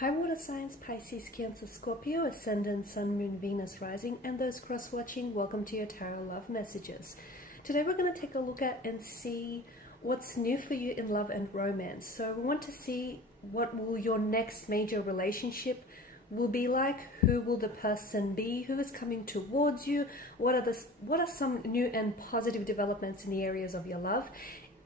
Hi water signs, Pisces, Cancer, Scorpio, Ascendant, Sun, Moon, Venus, Rising, and those cross-watching, welcome to your Tarot Love Messages. Today we're going to take a look at and see what's new for you in love and romance. So we want to see what will your next major relationship will be like, who will the person be, who is coming towards you, what are some new and positive developments in the areas of your love.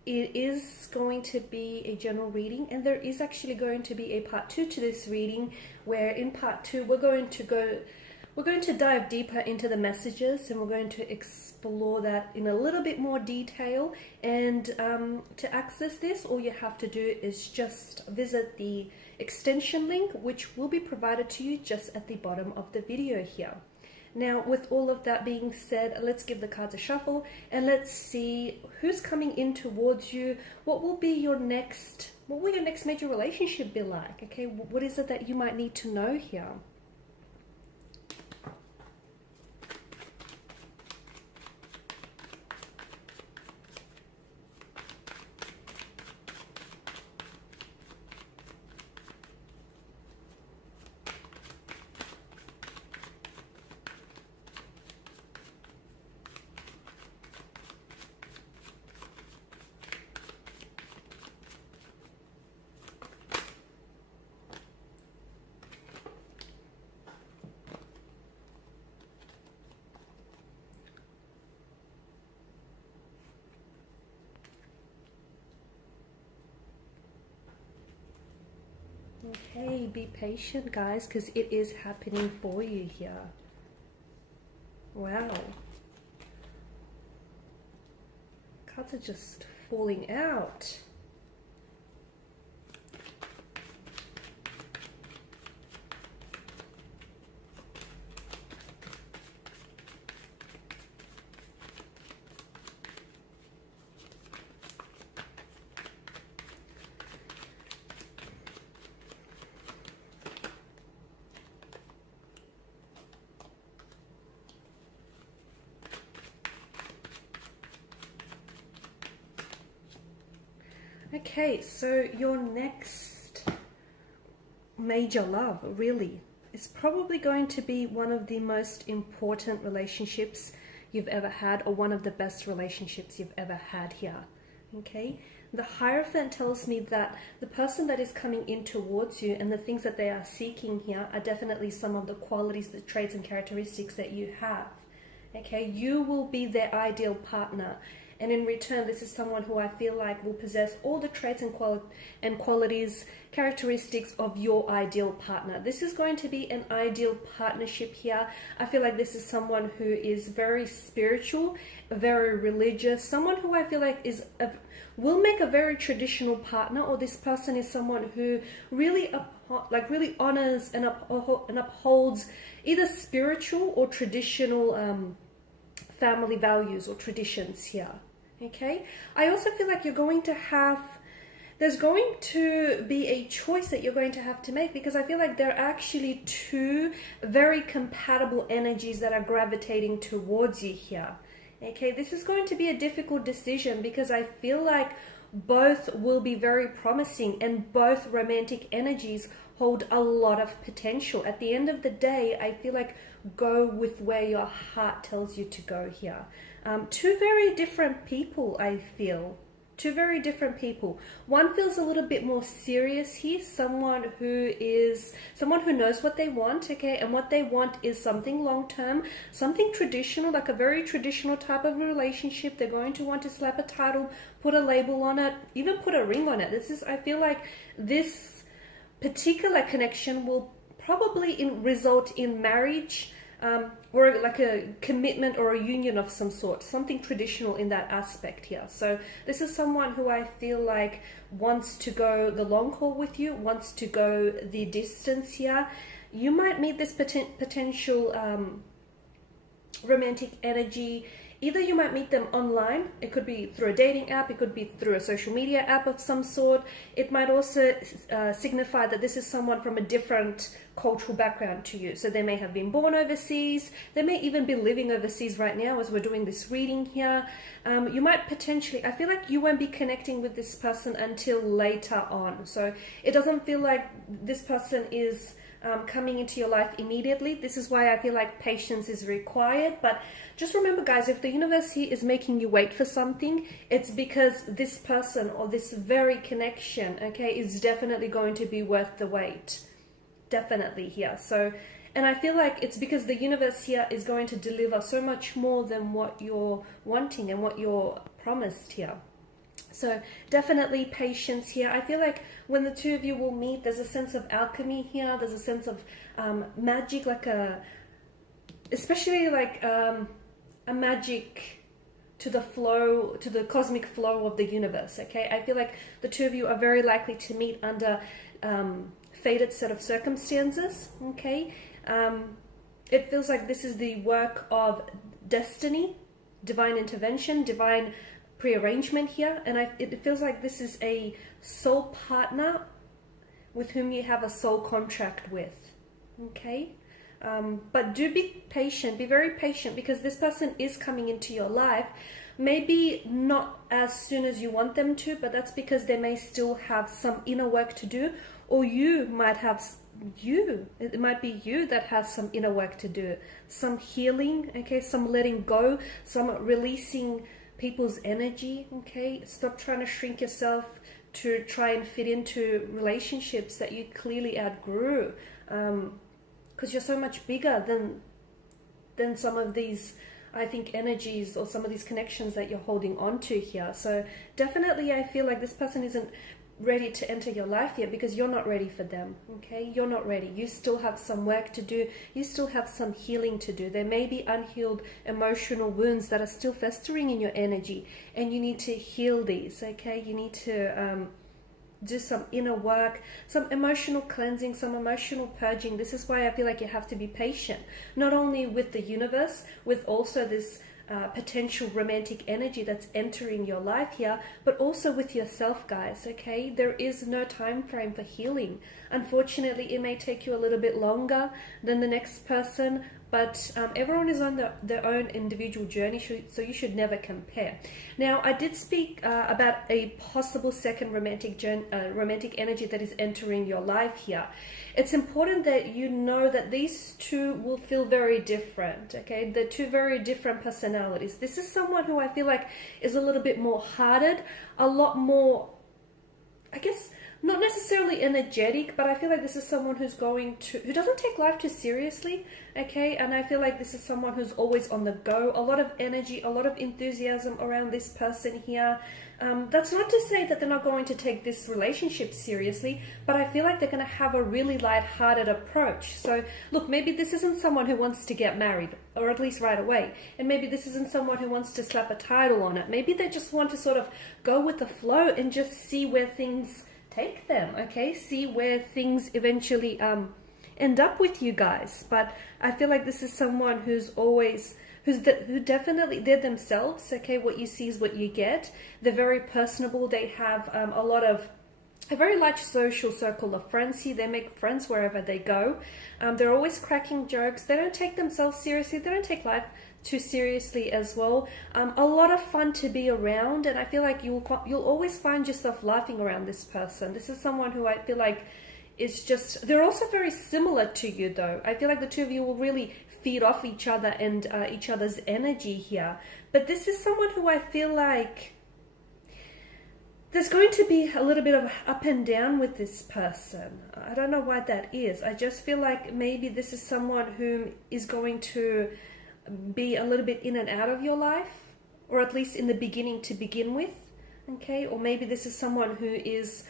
It is going to be a general reading, and there is actually going to be a part 2 to this reading, where in part 2 we're going to dive deeper into the messages, and we're going to explore that in a little bit more detail. And to access this, all you have to do is just visit the extension link, which will be provided to you just at the bottom of the video here. Now, with all of that being said, let's give the cards a shuffle and let's see who's coming in towards you. What will your next major relationship be like? Okay, what is it that you might need to know here? Okay, be patient guys, because it is happening for you here. Wow. Cards are just falling out. Okay, so your next major love really is probably going to be one of the most important relationships you've ever had, or one of the best relationships you've ever had here. Okay, the Hierophant tells me that the person that is coming in towards you and the things that they are seeking here are definitely some of the qualities, the traits and characteristics that you have. Okay, you will be their ideal partner. And in return, this is someone who I feel like will possess all the traits and qualities, characteristics of your ideal partner. This is going to be an ideal partnership here. I feel like this is someone who is very spiritual, very religious, someone who I feel like will make a very traditional partner, or this person is someone who really honors and upholds either spiritual or traditional family values or traditions here. Okay, I also feel like there's going to be a choice that you're going to have to make, because I feel like there are actually two very compatible energies that are gravitating towards you here. Okay, this is going to be a difficult decision, because I feel like both will be very promising and both romantic energies hold a lot of potential. At the end of the day, I feel like go with where your heart tells you to go here. Two very different people, I feel. Two very different people. One feels a little bit more serious here, someone who knows what they want, okay, and what they want is something long-term, something traditional, like a very traditional type of relationship. They're going to want to slap a title, put a label on it, even put a ring on it. I feel like this particular connection will probably result in marriage, or like a commitment or a union of some sort, something traditional in that aspect here. So this is someone who I feel like wants to go the long haul with you, wants to go the distance here. You might meet this potential romantic energy Either you might meet them online, it could be through a dating app, it could be through a social media app of some sort. It might also signify that this is someone from a different cultural background to you. So they may have been born overseas, they may even be living overseas right now as we're doing this reading here. You might potentially, I feel like you won't be connecting with this person until later on. So it doesn't feel like this person is coming into your life immediately. This is why I feel like patience is required. But just remember, guys, if the universe here is making you wait for something, it's because this person or this very connection, okay, is definitely going to be worth the wait. Definitely here. So, and I feel like it's because the universe here is going to deliver so much more than what you're wanting and what you're promised here. So definitely patience here. I feel like when the two of you will meet, there's a sense of alchemy here. There's a sense of magic, like especially like a magic to the flow, to the cosmic flow of the universe. Okay, I feel like the two of you are very likely to meet under fated set of circumstances. Okay, it feels like this is the work of destiny, divine intervention, divine prearrangement here, and it feels like this is a soul partner with whom you have a soul contract with. Okay, but do be patient, be very patient, because this person is coming into your life. Maybe not as soon as you want them to, but that's because they may still have some inner work to do, or you might have it might be you that has some inner work to do, some healing, okay, some letting go, some releasing people's energy. Okay, stop trying to shrink yourself to try and fit into relationships that you clearly outgrew, because you're so much bigger than some of these, I think, energies or some of these connections that you're holding on to here. So definitely I feel like this person isn't ready to enter your life yet because you're not ready for them. Okay, you're not ready. You still have some work to do. You still have some healing to do. There may be unhealed emotional wounds that are still festering in your energy, and you need to heal these. Okay, you need to do some inner work, some emotional cleansing, some emotional purging. This is why I feel like you have to be patient, not only with the universe, with also this potential romantic energy that's entering your life here, but also with yourself, guys. Okay, there is no time frame for healing. Unfortunately, it may take you a little bit longer than the next person, but everyone is on their own individual journey, so you should never compare. Now, I did speak about a possible second romantic energy that is entering your life here. It's important that you know that these two will feel very different, okay? They're two very different personalities. This is someone who I feel like is a little bit more hearted, a lot more, I guess, not necessarily energetic, but I feel like this is someone who doesn't take life too seriously, okay? And I feel like this is someone who's always on the go, a lot of energy, a lot of enthusiasm around this person here. That's not to say that they're not going to take this relationship seriously, but I feel like they're going to have a really light-hearted approach. So look, maybe this isn't someone who wants to get married, or at least right away. And maybe this isn't someone who wants to slap a title on it. Maybe they just want to sort of go with the flow and just see where things take them, okay? See where things eventually end up with you guys. But I feel like this is someone who definitely, they're themselves, okay? What you see is what you get. They're very personable. They have a very large social circle of friends here. They make friends wherever they go. They're always cracking jokes. They don't take themselves seriously. They don't take life too seriously as well. A lot of fun to be around, and I feel like you'll always find yourself laughing around this person. This is someone who I feel like is just, they're also very similar to you though. I feel like the two of you will really feed off each other and each other's energy here. But this is someone who I feel like there's going to be a little bit of up and down with this person. I don't know why that is. I just feel like maybe this is someone who is going to be a little bit in and out of your life, or at least in the beginning to begin with, okay? Or maybe this is someone who is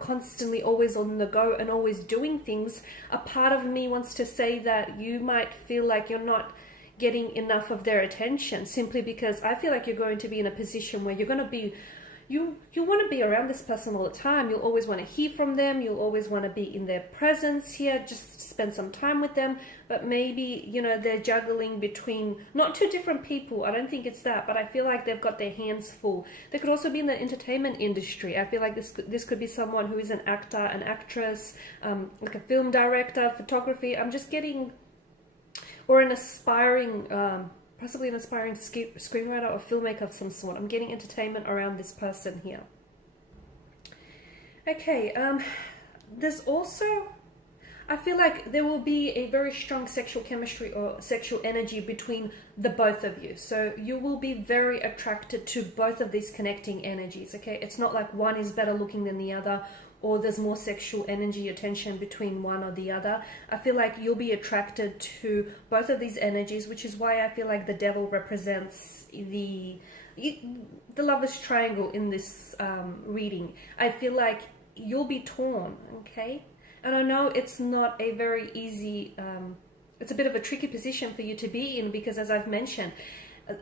constantly always on the go and always doing things. A part of me wants to say that you might feel like you're not getting enough of their attention, simply because I feel like you're going to be in a position where you're going to be you want to be around this person all the time. You'll always want to hear from them. You'll always want to be in their presence here, just spend some time with them. But maybe, you know, they're juggling between not two different people. I don't think it's that, but I feel like they've got their hands full. They could also be in the entertainment industry. I feel like this could be someone who is an actor, an actress, like a film director, photography. I'm just getting, or an aspiring, possibly an aspiring screenwriter or filmmaker of some sort. I'm getting entertainment around this person here. Okay, there's also, I feel like there will be a very strong sexual chemistry or sexual energy between the both of you. So you will be very attracted to both of these connecting energies, okay? It's not like one is better looking than the other, or there's more sexual energy or tension between one or the other. I feel like you'll be attracted to both of these energies, which is why I feel like the devil represents the lover's triangle in this reading. I feel like you'll be torn, okay? And I know it's not a very easy, it's a bit of a tricky position for you to be in, because as I've mentioned,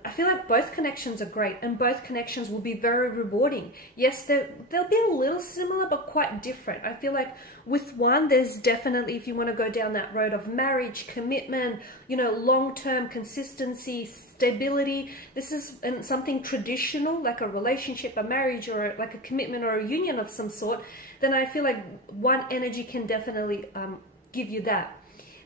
I feel like both connections are great and both connections will be very rewarding. Yes, they'll be a little similar but quite different. I feel like with one, there's definitely, if you want to go down that road of marriage, commitment, you know, long-term consistency, stability, this is something traditional, like a relationship, a marriage, or like a commitment or a union of some sort, then I feel like one energy can definitely give you that.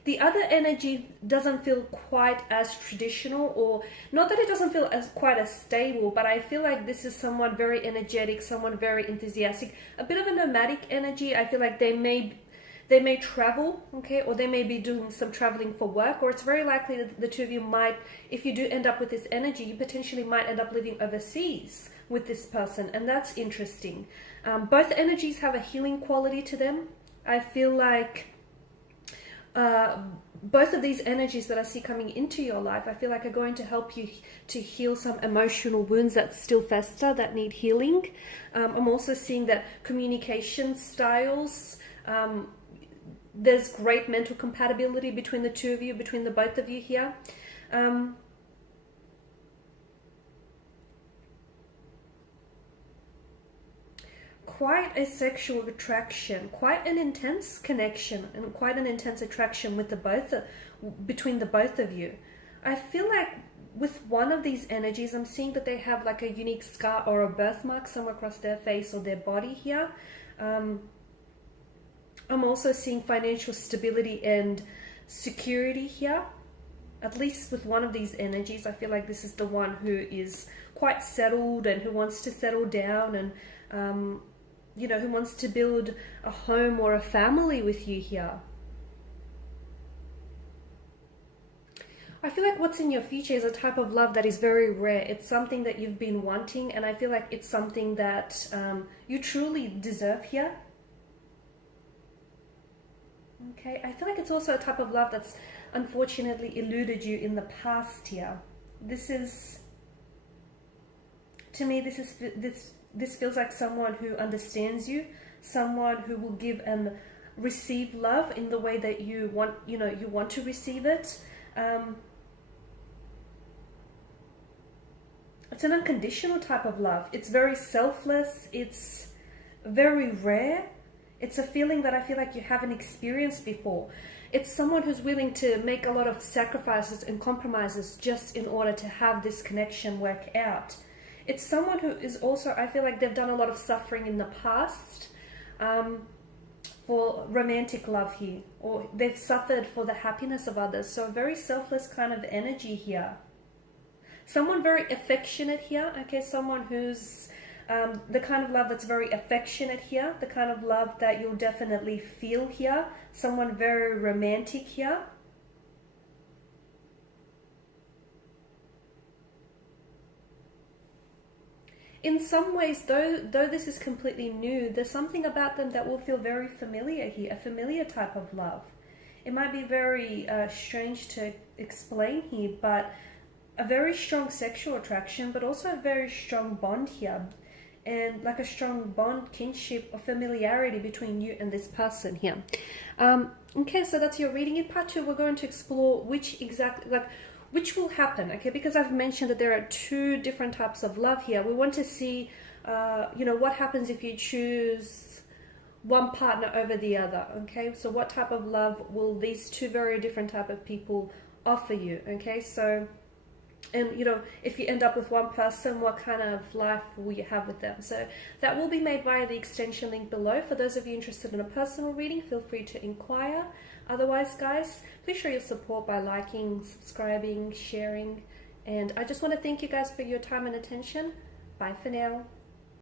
The other energy doesn't feel quite as traditional, or not that it doesn't feel quite as stable, but I feel like this is someone very energetic, someone very enthusiastic, a bit of a nomadic energy. I feel like they may travel, okay, or they may be doing some traveling for work, or it's very likely that the two of you might, if you do end up with this energy, you potentially might end up living overseas with this person, and that's interesting. Both energies have a healing quality to them. I feel like both of these energies that I see coming into your life, I feel like are going to help you to heal some emotional wounds that still fester, that need healing. I'm also seeing that communication styles, there's great mental compatibility between the two of you, between the both of you here. Quite a sexual attraction, quite an intense connection, and quite an intense attraction with between the both of you. I feel like with one of these energies, I'm seeing that they have like a unique scar or a birthmark somewhere across their face or their body here. I'm also seeing financial stability and security here. At least with one of these energies, I feel like this is the one who is quite settled and who wants to settle down, and you know, who wants to build a home or a family with you here. I feel like what's in your future is a type of love that is very rare. It's something that you've been wanting, and I feel like it's something that you truly deserve here. Okay, I feel like it's also a type of love that's unfortunately eluded you in the past here. This is, to me, this feels like someone who understands you, someone who will give and receive love in the way that you want, you know, you want to receive it. It's an unconditional type of love. It's very selfless. It's very rare. It's a feeling that I feel like you haven't experienced before. It's someone who's willing to make a lot of sacrifices and compromises just in order to have this connection work out. It's someone who is also, I feel like they've done a lot of suffering in the past for romantic love here, or they've suffered for the happiness of others. So a very selfless kind of energy here. Someone very affectionate here, okay, someone who's the kind of love that's very affectionate here, the kind of love that you'll definitely feel here, someone very romantic here. In some ways, though this is completely new, there's something about them that will feel very familiar here, a familiar type of love. It might be very strange to explain here, but a very strong sexual attraction, but also a very strong bond here. And like a strong bond, kinship, or familiarity between you and this person here. Okay, so that's your reading. In part 2, we're going to explore which will happen, okay? Because I've mentioned that there are 2 different types of love here. We want to see you know, what happens if you choose one partner over the other, okay? So what type of love will these two very different type of people offer you, okay? So, and you know, if you end up with one person, what kind of life will you have with them? So that will be made via the extension link below. For those of you interested in a personal reading, feel free to inquire. Otherwise, guys, please show your support by liking, subscribing, sharing. And I just want to thank you guys for your time and attention. Bye for now.